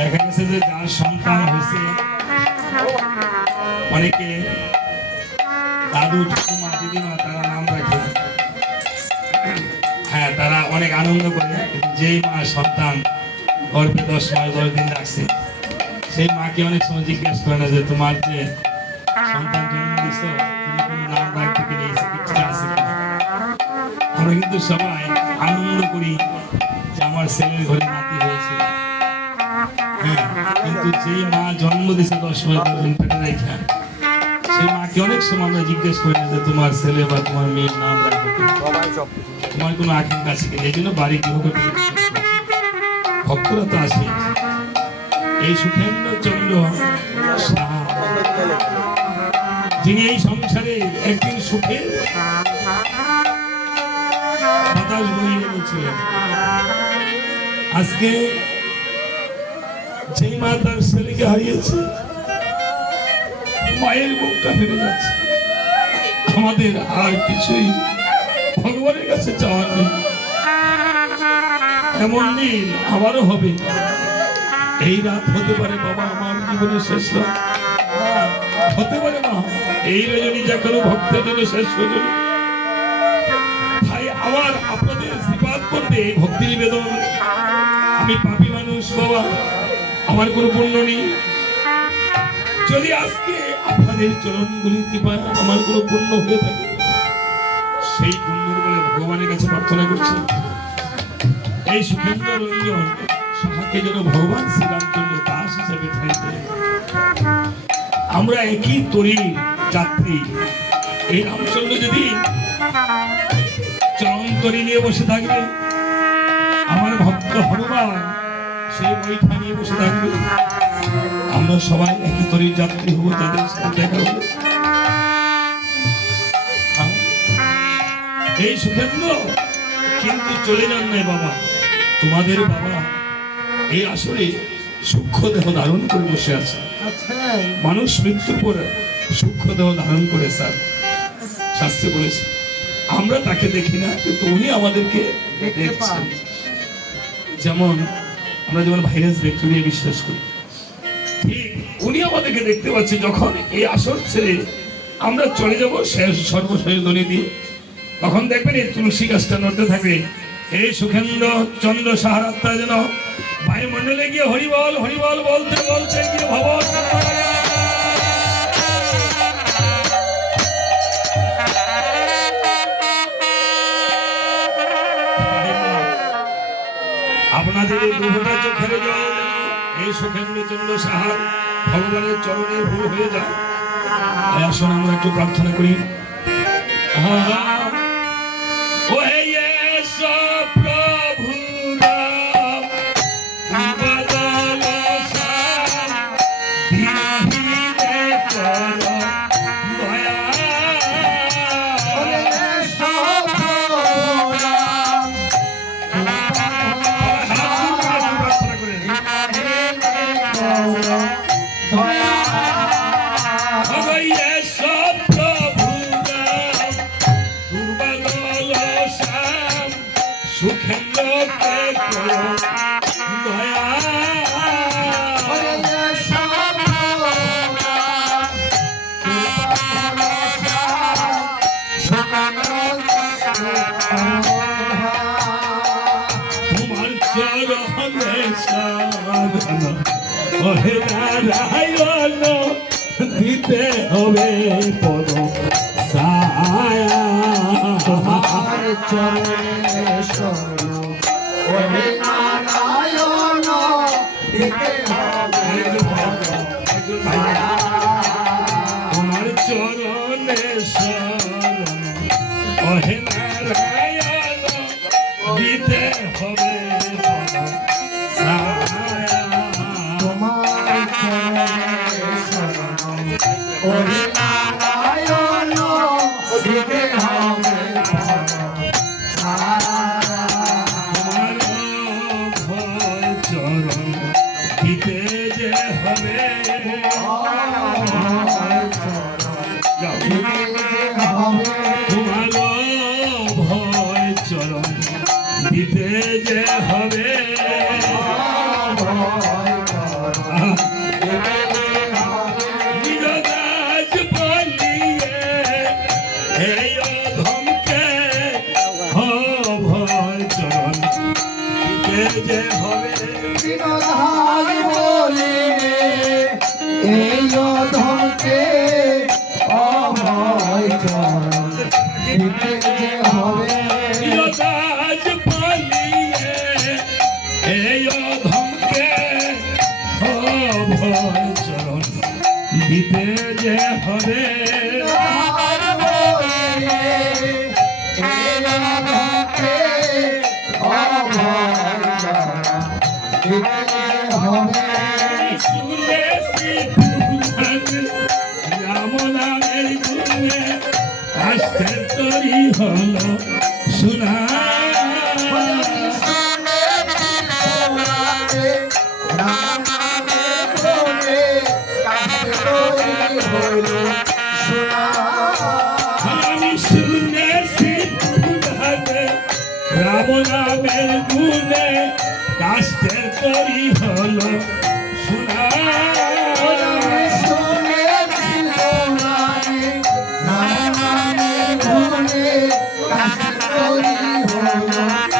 দেখা গেছে যে যার সন্তান হয়েছে, অনেকে দাদু, ঠাকুমা, দিদিমা, তারা নাম রাখে। হ্যাঁ তারা অনেক আনন্দ করে যেই মা সন্তান গর্ভে দশ মাস, দশ দিন রাখছে, সেই মাকে অনেক সময় জিজ্ঞেস করে না যে, তোমার যে সন্তান আমরা কিন্তু সবাই আনন্দ করি যে আমার ছেলের ঘরে নাতি হয়েছে। হ্যাঁ কিন্তু যেই মা জন্ম দিছে দশ মাস সেই মাকে অনেক সময় আমরা জিজ্ঞেস করি যে তোমার ছেলে বা তোমার মেয়ের নাম তোমার কোনো আকাঙ্ক্ষা আছে এই জন্য বাড়ি গৃহকে ভক্তরা তো আসে। এই সুখেন্দ্র চন্দ্র যিনি এই সংসারে একদিন সুখে আজকে যেই মা তার ছেলেকে হারিয়েছে। মায়ের বুকটা ফেলে যাচ্ছে। আমাদের আর কিছুই ভগবানের কাছে চাওয়ার নেই। এমন দিন আবারও হবে। এই রাত হতে পারে বাবা আমার জীবনের শেষ রাত। হতে পারে মা, এই রজনী যা কোনো ভক্তের জন্য শেষ রজনী। তাই আমার আপনাদের শ্রীপাদ করতে ভক্তি নিবেদন। আমি পাপি মানুষ, বাবা। আমার কোনো পুণ্য নেই। যদি আজকে আপনাদের চরণগুলি কৃপায় আমার কোনো পুণ্য হয়ে থাকে, সেই পুণ্যর বলে ভগবানের কাছে প্রার্থনা করছি। এই সুখেন্দ্র রঞ্জন সাহাকে যেন ভগবান শ্রীরামচন্দ্র দাস হিসেবে আমরা একই তরি যাত্রী। এই রামচন্দ্র যদি চরণ তরি নিয়ে বসে থাকবে, আমার ভক্ত হনুমান সেই বৈঠা নিয়ে বসে থাকবে। আমরা সবাই যাত্রী হব তাদের সাথে দেখা হ্যাঁ। এই সুখেন্দ্র কিন্তু চলে যান নাই বাবা। তোমাদের বাবা এই আসরে সূক্ষ্ম দেহ ধারণ করে বসে আছে। মানুষ মৃত্যুর পরে সূক্ষ্ম দেহ ধারণ করে স্যার শাস্ত্রে বলেছে। আমরা তাকে দেখি না কিন্তু উনি আমাদেরকে দেখছেন। যেমন আমরা যেমন ভাইরাস ব্যাকটেরিয়া বিশ্বাস করি। ঠিক উনি আমাদেরকে দেখতে পাচ্ছে যখন এই আসর ছেড়ে আমরা চলে যাব শেষ সর্বশেষ ধ্বনি দিয়ে। তখন দেখবেন এই তুলসী গাছটা নড়তে থাকবে এই সুখেন্দ্র চন্দ্র সাহারাত্মা যেন বায়ুমণ্ডলে গিয়ে হরিবল হরিবল বলতে বলতে গিয়ে ভবন। আপনাদের এই দুটা চোখের জল ভগবানের চরণে ভুল হয়ে যায়। আসুন আমরা একটু প্রার্থনা করি। আহা, নারায়ণ দিতে হবে পদ ছায়া তোমার চরণে শরণ দিতে যে হবে। আস্তে তরি হলো শোনা Thank you.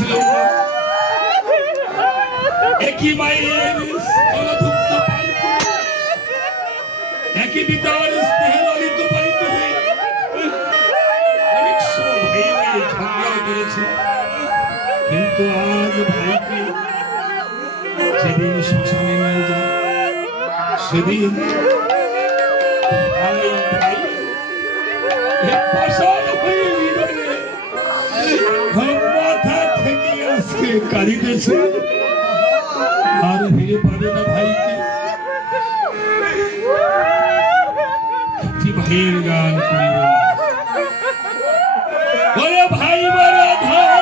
নিয়েছিল একই মায়ের একই পিতার কিন্তু আজ ভাইকে যেদিন শ্মশানে নিয়ে যায় সেদিন ভাই ভাই আজকে কাঁদিতেছে আর ফিরে পাবে না ভাইকে ভাইয়ের গান ভাই বড় ধন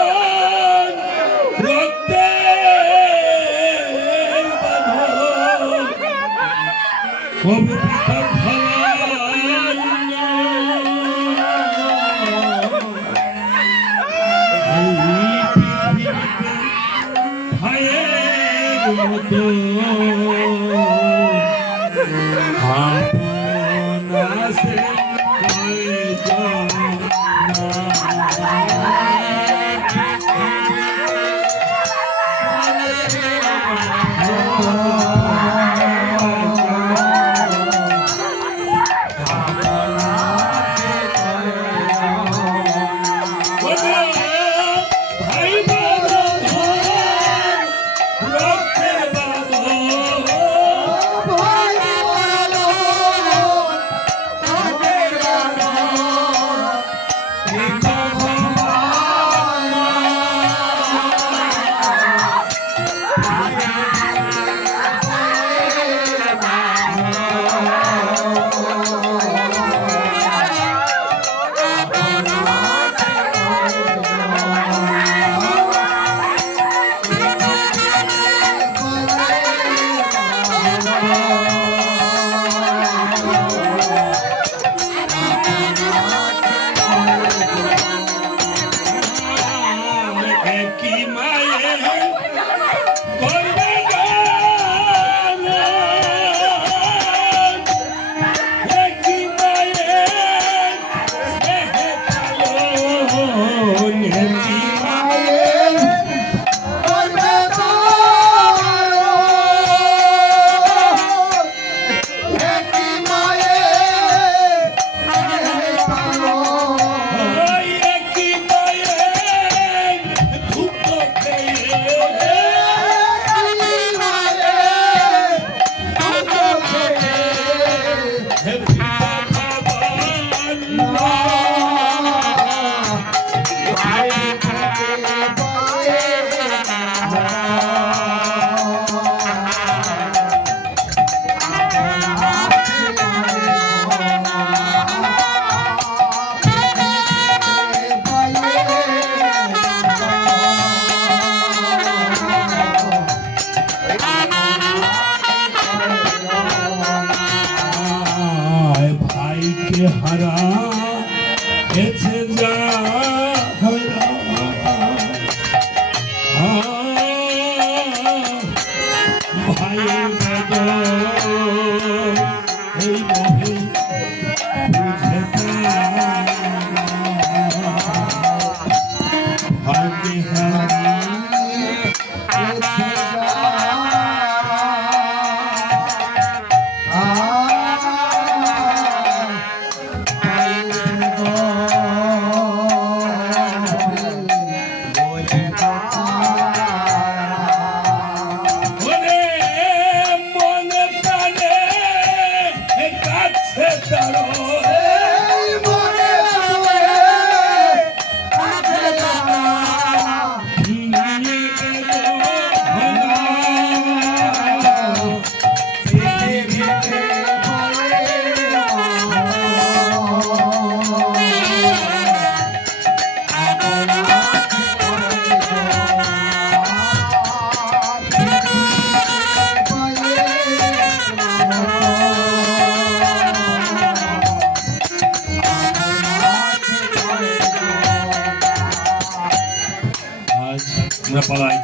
আমরা পালাই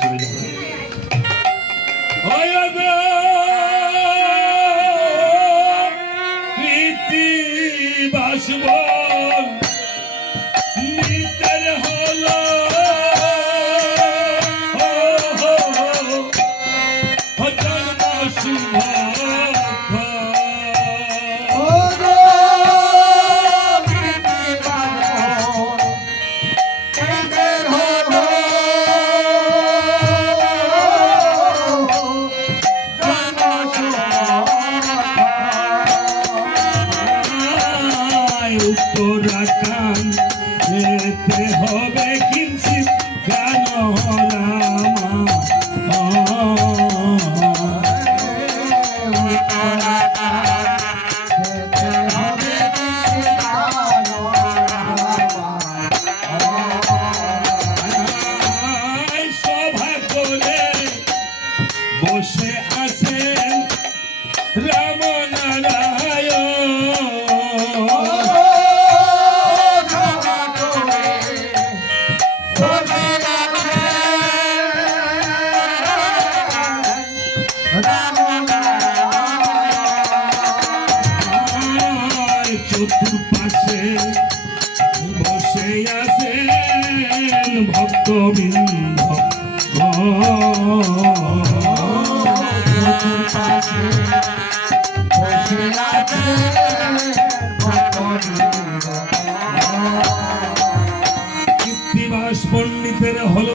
মৃত্যুর পাশে বসে আছেন ভক্তবৃন্দ।